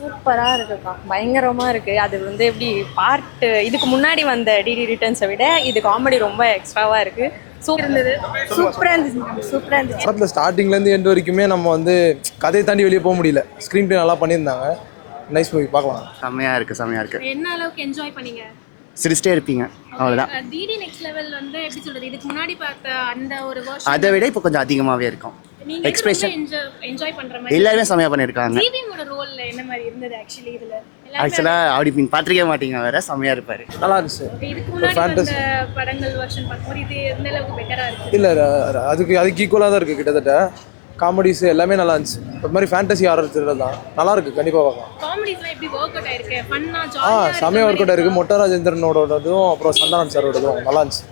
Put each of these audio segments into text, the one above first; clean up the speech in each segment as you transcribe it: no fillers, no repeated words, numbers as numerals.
சூப்பராக இருக்குக்கா, பயங்கரமாக இருக்குது. அது வந்து எப்படி பார்ட்டு இதுக்கு முன்னாடி வந்த டிடி ரிட்டர்ன்ஸை விட இது காமெடி ரொம்ப எக்ஸ்ட்ராவாக இருக்குது. சூப்பராக இருந்துச்சு. படத்தில் ஸ்டார்டிங்லேருந்து எண்ட் வரைக்குமே நம்ம வந்து கதையை தாண்டி வெளியே போக முடியல. ஸ்க்ரீன் ப்ளே நல்லா பண்ணியிருந்தாங்க. நைஸ் மூவி, பார்க்கலாம். செம்மையாக இருக்குது. என்ன அளவுக்கு என்ஜாய் பண்ணீங்க? சிரிச்சிட்டே இருப்பீங்க, அவ்வளோதான். டிடி நெக்ஸ்ட் லெவல் வந்து எப்படி சொல்றது, இதுக்கு முன்னாடி பார்த்த அந்த ஒரு வெர்ஷன் அதை விட இப்போ கொஞ்சம் அதிகமாகவே இருக்கும். எக்ஸ்பிரஷன் என்ஜாய் பண்ற மாதிரி எல்லாருமே செம்மையாக பண்ணியிருக்காங்க. ஜிவியோட ரோல் என்ன மாதிரி இருந்தது ஆக்சுவலி இதுல? ஆக்சுவலாக அப்படி நீங்கள் பார்த்துருக்கே மாட்டீங்க, வேற செம்மையாக இருப்பார். நல்லா இருந்துச்சு. இதுக்கு முன்னாடி வந்த படங்கள் வெர்ஷன் பார்க்கும்போது இது எந்த அளவுக்கு பெட்டரா இருக்கு? இல்லை, அதுக்கு ஈக்குவலாக தான் இருக்குது. கிட்டத்தட்ட காமெடிஸ் எல்லாமே நல்லா இருந்துச்சு. இப்போ மாதிரி ஃபேண்டசி ஆடுறது தான் நல்லா இருக்குது. கண்டிப்பாக பார்க்கலாம். காமெடிஸ்லாம் எப்படி ஒர்க் அவுட் ஆயிருக்கு? ஃபன்னா ஜாலியா செம்மையாக ஒர்க் அவுட் ஆயிருக்கு. மொட்ட ராஜேந்திரனோடதும் அப்புறம் சந்தானம் சாரோடதும் நல்லா இருந்துச்சு.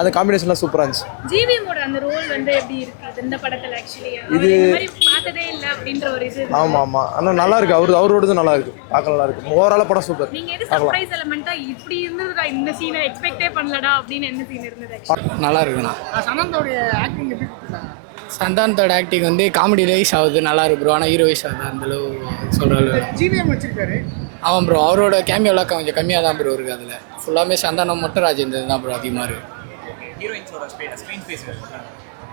அந்த காம்பினேஷன்லாம் சூப்பராக இருந்துச்சு. ஜிவியோட அந்த ரோல் வந்து எப்படி இருக்கு இந்த படத்துல? ஆக்சுவலி இது மாதிரி பார்த்ததே இல்ல அப்படின்ற ஒரு இது. ஆமாம், ஆனால் நல்லா இருக்கு. அவரோடதும் நல்லா இருக்கு, பார்க்க நல்லா இருக்கு. ஓவராலாக படம் சூப்பர். நீங்க எது சர்ப்ரைஸ் எலிமெண்டா இப்படி இருந்ததுடா, இந்த சீனை எக்ஸ்பெக்டே பண்ணலடா அப்படின்னு என்ன சீன் இருந்தது ஆக்சுவலி? நல்லா இருக்குண்ணா. சனந்தோட ஆக்டிங் எப்படி கொடுத்தாங்க? சந்தானத்தோட ஆக்டிங் வந்து காமெடி ரைஸ் ஆகுது, நல்லா இருக்கு ப்ரோ. ஆனால் ஹீரோ வைஸ் ஆகுது அந்தளவு சொல்கிற அளவு. ஜிவிஎம் வச்சிருக்காரு. ஆமாம் ப்ரோ, அவரோட கேமியோலாம் கொஞ்சம் கம்மியாக தான் ப்ரோ இருக்குது. அதில் ஃபுல்லாமே சந்தானம் மட்டும் ராஜேந்திரன் தான் ப்ரோ அதிகமாக இருக்குது.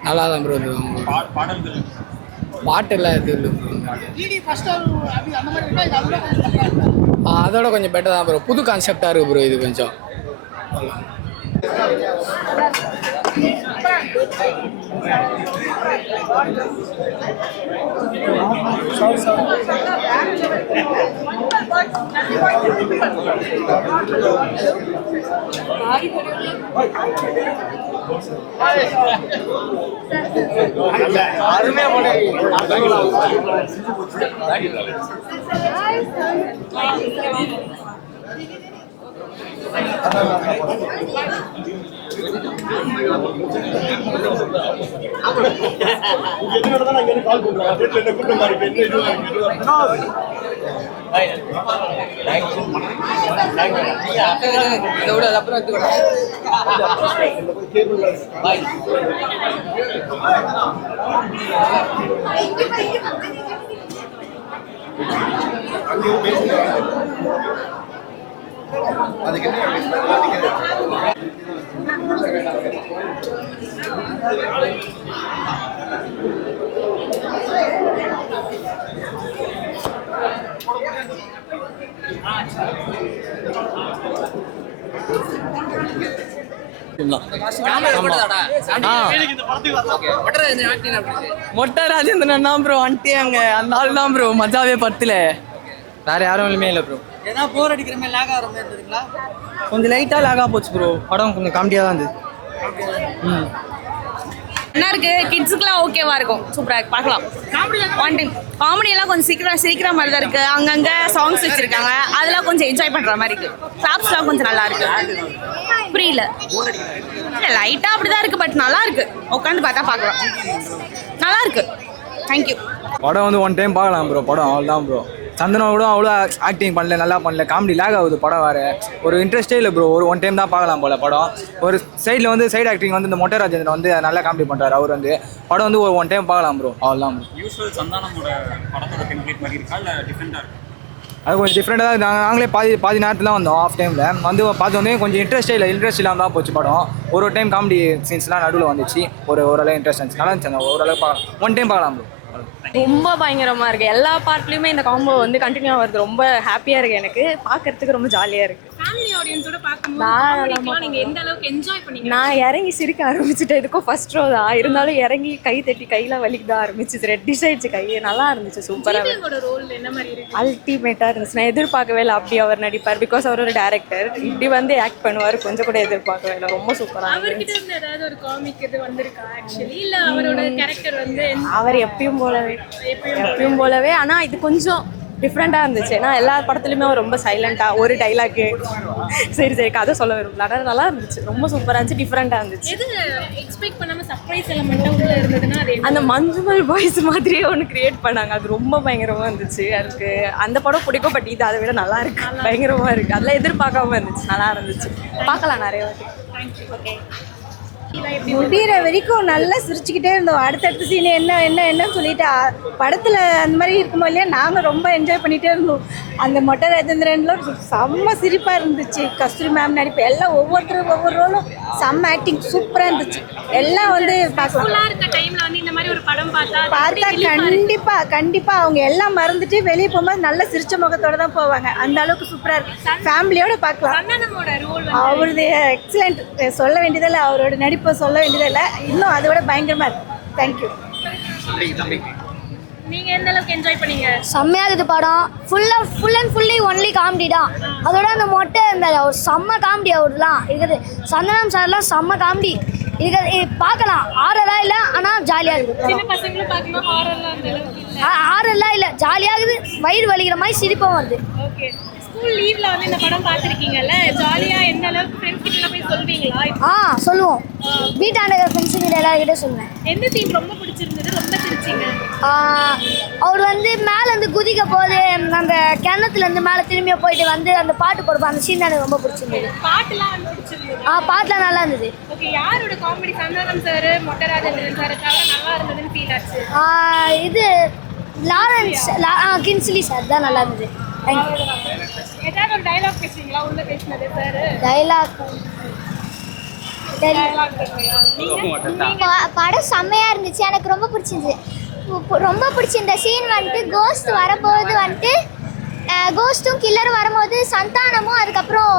நல்லா தான் ப்ரோ இருக்குது. பாட்டெல்லாம் இது இல்லை ப்ரோ. அதோட கொஞ்சம் பெட்டர் தான் ப்ரோ. புது கான்செப்டாக இருக்குது ப்ரோ இது கொஞ்சம். அதுக்கு மொட்டை ராஜேந்திரன் தான் ப்ரோ வந்துட்டாங்க. அந்த ஆள் தான் ப்ரோ மஜாவே பத்துல. வேற யாரும் இல்லையுமே இல்லை ப்ரோ. ஏதாவது போர் அடிக்கிற மாதிரி லேக் ஆகிற மாதிரி இருந்ததுங்களா? கொஞ்சம் லைட்டாக லேக்காக போச்சு ப்ரோ. படம் கொஞ்சம் காமெடியாக தான் இருந்தது. என்ன இருக்கு, கிட்ஸுக்குலாம் ஓகேவா இருக்கும், சூப்பராக இருக்கு, பார்க்கலாம். ஒன் டைம் காமெடி எல்லாம் கொஞ்சம் சிரிக்கிற மாதிரி தான் இருக்கு. அங்கங்க சாங்ஸ் வச்சிருக்காங்க, அதெல்லாம் கொஞ்சம் என்ஜாய் பண்ற மாதிரி இருக்கு. கிளாப்ஸ்லாம் கொஞ்சம் நல்லா இருக்கு. புரியல, இல்லை லைட்டா அப்படிதான் இருக்கு, பட் நல்லா இருக்கு. உட்காந்து பார்த்தா பார்க்கலாம், நல்லா இருக்கு. தேங்க்யூ. படம் வந்து ஒன் டைம் பார்க்கலாம் ப்ரோ. படம் அவ்வளோதான் ப்ரோ. சந்தனம் கூட அவ்வளோ ஆக்டிங் பண்ணல, நல்லா பண்ணல. காமெடி லேக் ஆகுது படம். வேறு ஒரு இன்ட்ரெஸ்டே இல்லை ப்ரோ. ஒரு ஒன் டைம் தான் பார்க்கலாம் போல் படம். ஒரு சைடில் வந்து சைடு ஆக்டிங் வந்து இந்த மொட்டை ராஜேந்திரன் வந்து நல்லா காமெடி பண்ணுறாரு. அவர் வந்து படம் வந்து ஒரு ஒன் டைம் பார்க்கலாம் ப்ரோ, அவ்வளோதான். யூஸ்வல் சந்தானமோட படத்தோட டெம்ப்ளேட் மாதிரி இருக்கா இல்லை டிஃப்ரெண்ட்டாக இருக்கு? அது கொஞ்சம் டிஃப்ரெண்ட்டாக தான். நாங்களே பாதி நேரத்தில் தான் வந்தோம். ஆஃப் டைமில் வந்து பார்த்து வந்து கொஞ்சம் இன்ட்ரெஸ்ட் இல்லாமல் தான் போச்சு படம். ஒரு டைம் காமெடி சீன்ஸ்லாம் நடுவில் வந்துச்சு. ஓரளவு இன்ட்ரெஸ்ட் இருந்துச்சு, நல்லா இருந்துச்சு. ஓரளவு பார்க்கலாம், ஒன் டைம் பார்க்கலாம் ப்ரோ. ரொம்ப பயங்கரமாக இருக்குது. எல்லா பார்ட்லேயுமே இந்த காம்போ வந்து கண்டினியூவாக வருது. ரொம்ப ஹாப்பியாக இருக்குது, எனக்கு பார்க்கறதுக்கு ரொம்ப ஜாலியாக இருக்குது. ஃபேமிலி ஆடியன்ஸோட பார்க்கும்போது நீங்க எந்த அளவுக்கு என்ஜாய் பண்ணீங்க? நான் இறங்கி சிரிக்க ஆரம்பிச்சுட்டேன். இதுக்கும் ஃபர்ஸ்ட் ஷோ தான் இருந்தாலும் இறங்கி கை தட்டி கையெல்லாம் வலிக்க தான் ஆரம்பிச்சிச்சு. ரெட்டிஷ் ஆயிடுச்சு கை. நல்லா இருந்துச்சு, சூப்பராக. ரோல் என்ன மாதிரி இருக்கு? அல்டிமேட்டாக இருந்துச்சு. நான் எதிர்பார்க்கவே இல்லை அப்படி அவர் நடிப்பார். பிகாஸ் அவர் ஒரு டேரக்டர், இப்படி வந்து ஆக்ட் பண்ணுவார் கொஞ்சம் கூட எதிர்பார்க்கவே இல்லை. ரொம்ப சூப்பராக. அவர்கிட்ட இருந்து ஏதாவது ஒரு காமிக் இது வந்திருக்கா ஆக்சுவலி? இல்லை அவரோட கேரக்டர் வந்து அவர் எப்பயும் போலவே ஆனால் இது கொஞ்சம் டிஃப்ரெண்ட்டாக இருந்துச்சு. ஏன்னா எல்லா படத்துலையுமே அவர் ரொம்ப சைலண்ட்டாக ஒரு டைலாக்கு சரி கதை சொல்ல விரும்பல. ஆனால் நல்லா இருந்துச்சு, ரொம்ப சூப்பராக இருந்துச்சு, டிஃப்ரெண்ட்டாக இருந்துச்சு. எது எக்ஸ்பெக்ட் பண்ணாமல் சர்ப்ரைஸ் எலிமெண்ட்டாக உள்ள இருந்ததுன்னா அது அந்த மஞ்சுமல் பாய்ஸ் மாதிரியே ஒன்று கிரியேட் பண்ணாங்க. அது ரொம்ப பயங்கரமாக இருந்துச்சு. எனக்கு அந்த படம் பிடிக்கும், பட் இது அதை விட நல்லா இருக்கு, பயங்கரமாக இருக்குது. அதெல்லாம் எதிர்பார்க்காம இருந்துச்சு, நல்லா இருந்துச்சு. பார்க்கலாம் நிறைய வாட்டி. தேங்க்யூ. ஓகே. முடிகிற வரைக்கும் நல்லா சிரிச்சுக்கிட்டே இருந்தோம். அடுத்தடுத்த சீன் என்னன்னு சொல்லிட்டு படத்தில் அந்த மாதிரி இருக்குமோ இல்லையா, நாங்கள் ரொம்ப என்ஜாய் பண்ணிகிட்டே இருந்தோம். அந்த மொட்டை ராஜேந்திரன்ல செம்ம சிரிப்பாக இருந்துச்சு. கஸ்தூரி மேம் நடிப்பு எல்லாம் ஒவ்வொருத்தரும் ஒவ்வொரு ரோலும் செம்ம ஆக்டிங் சூப்பராக இருந்துச்சு. எல்லாம் வந்து பார்க்கலாம். இருக்க டைம்ல வந்து இந்த மாதிரி ஒரு படம் பார்த்தா கண்டிப்பாக அவங்க எல்லாம் மறந்துட்டு வெளியே போகும்போது நல்ல சிரிச்ச முகத்தோட தான் போவாங்க. அந்த அளவுக்கு சூப்பராக இருக்கு. ஃபேமிலியோட பார்க்கலாம். சந்தானமோட ரோல் அவரது எக்ஸலண்ட், சொல்ல வேண்டியதில்லை. அவரோட நடிப்பை சொல்ல வேண்டியதில்லை. இன்னும் அதை விட பயங்கரமாக இருக்கு. தேங்க்யூ. நீங்க எந்த அளவுக்கு என்ஜாய் பண்ணீங்க? செம்மையாக இருக்குது படம். Full and fully only comedy தான். அதோட அந்த மொட்டை இந்த ஒரு செம்ம காமெடி அவர்லாம் இருக்குது. சந்தனம் சார்லாம் செம்ம காமெடி இருக்குது. பார்க்கலாம். ஆறெல்லாம் இல்லை, ஆனால் ஜாலியாக இருக்குது. சின்ன பசங்களும் பார்க்கணும். ஹாரர்லாம் அந்த அளவுக்கு இல்ல. ஆறெல்லாம் இல்லை, ஜாலியாக இருக்குது. வயிறு வலிக்கிற மாதிரி சிரிப்பும் வருது. ஓகே. ஸ்கூல் லீவ்ல வந்து இந்த படம் பார்த்துருக்கீங்கல்ல, ஜாலியா எந்த அளவுக்கு ஃப்ரெண்ட்ஸ் கிட்ட போய் சொல்வீங்களா? சொல்லுவோம். வீட்டாண்ட ஃப்ரெண்ட்ஸுங்கிட்ட எல்லாருக்கிட்டே சொல்லுவேன். எந்த சீன் ரொம்ப பிடிச்சிருந்தது, ரொம்ப சிரிச்சிங்க? அவர் வந்து மேலே வந்து குதிக்க போது அந்த கிணத்துலேருந்து மேலே திரும்பிய போயிட்டு வந்து அந்த பாட்டு போடுப்போம். அந்த சீன் எனக்கு ரொம்ப பிடிச்சிருந்தது. பாட்டுலாம் வந்து பிடிச்சிருந்தது? பாட்டுலாம் நல்லா இருந்தது. ஓகே. யாரோட காமெடி? சந்தானம் சார், மொட்டை ராஜேந்திரன் சார் நல்லா இருந்ததுன்னு ஃபீல் ஆச்சு? இது லாரன்ஸ் கின்ஸ்லி சார் தான் நல்லா இருந்தது. தேங்க்யூ. ஏதாவது ஒரு டைலாக் பேசுவீங்களா உள்ள பேசினது சார்? டைலாக் படம் செம்மையாக இருந்துச்சு. எனக்கு ரொம்ப பிடிச்சிருந்துச்சு. ரொம்ப பிடிச்சிருந்த சீன் வந்துட்டு கோஸ்ட் வரும்போது வந்துட்டு கோஸ்ட்டும் கில்லரும் வரும்போது சந்தானமும் அதுக்கப்புறம்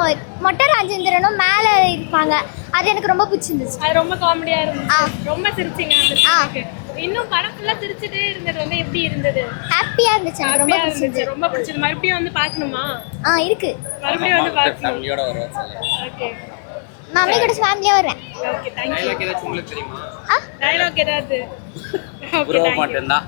மொட்டை ராஜேந்திரனும் மேலே இருப்பாங்க. அது எனக்கு ரொம்ப பிடிச்சிருந்துச்சு. அது ரொம்ப காமெடியாக இருந்துச்சு. ரொம்ப சிரிச்சிங்க அந்த சீனுக்கு. இன்னும் படம் ஃபுல்லாக சிரிச்சுட்டே இருந்தது வந்து எப்படி இருந்தது? ஹாப்பியாக இருந்துச்சு. எனக்கு ரொம்ப பிடிச்சிருந்துச்சு. ரொம்ப பிடிச்சது. மறுபடியும் வந்து பார்க்கணுமா? இருக்கு. மறுபடியும் வந்து பார்க்கணும். ஓகே. மம்மி கூட ஃபேமிலியாக வருவேன். ஓகே. Thank you. டைலாக் ஏதாச்சும் உங்களுக்கு தெரியுமா? டைலாக் ஏதாவது? ப்ரோ மட்டும் தான்.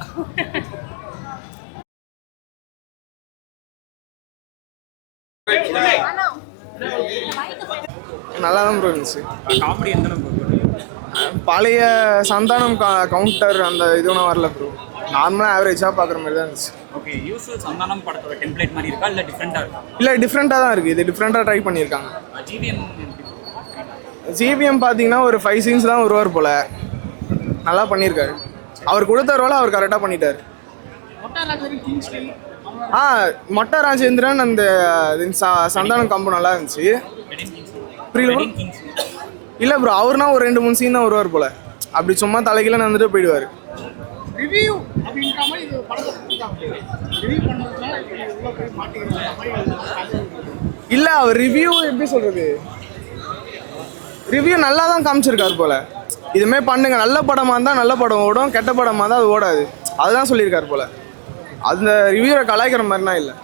நல்லா தான் ப்ரோ இருந்துச்சு. காமெடி எந்த அளவுக்கு? பழைய சந்தானம் கவுண்டர் அந்த இதுவும் வரல ப்ரோ. நார்மலாக ஆவரேஜாக பார்க்குற மாதிரி தான் இருந்துச்சு. ஓகே. யூசுவல் சந்தானம் படத்தோட டெம்ப்ளேட் மாதிரி இருக்கா இல்லை டிஃப்ரெண்ட்டாக இருக்கா? இல்லை டிஃப்ரெண்ட்டாக தான் இருக்குது. இது டிஃப்ரெண்ட்டாக ட்ரை பண்ணியிருக்காங்க. ஜிவிஎம் பார்த்தீங்கன்னா ஒரு 5 சீன்ஸ் தான் வருவார் போல். நல்லா பண்ணியிருக்காரு. அவர் கொடுத்த ரோலை அவர் கரெக்டாக பண்ணிட்டார். மொட்டை ராஜேந்திரன் அந்த சந்தானம் காம்போ நல்லா இருந்துச்சு. இல்லை ப்ரோ, அவர்னா ஒரு 2-3 சீன் தான் வருவார் போல். அப்படி சும்மா தலைகீழ வந்துட்டு போயிடுவார். ரிவ்யூ அப்படின்ற மாதிரி இது படத்தை கொடுத்தாங்க. ரிவ்யூ பண்ணுறதுனால இவ்வளோ போய் மாட்டிக்கிறது. இல்லை அவர் ரிவ்யூ எப்படி சொல்கிறது, ரிவ்யூ நல்லா தான் காமிச்சிருக்காரு போல். இதுமாரி பண்ணுங்க, நல்ல படமாக இருந்தால் நல்ல படம் ஓடும், கெட்ட படமாக இருந்தால் அது ஓடாது. அதுதான் சொல்லியிருக்காரு போல். அந்த ரிவ்யூவை கலாய்க்கிற மாதிரினா இல்லை.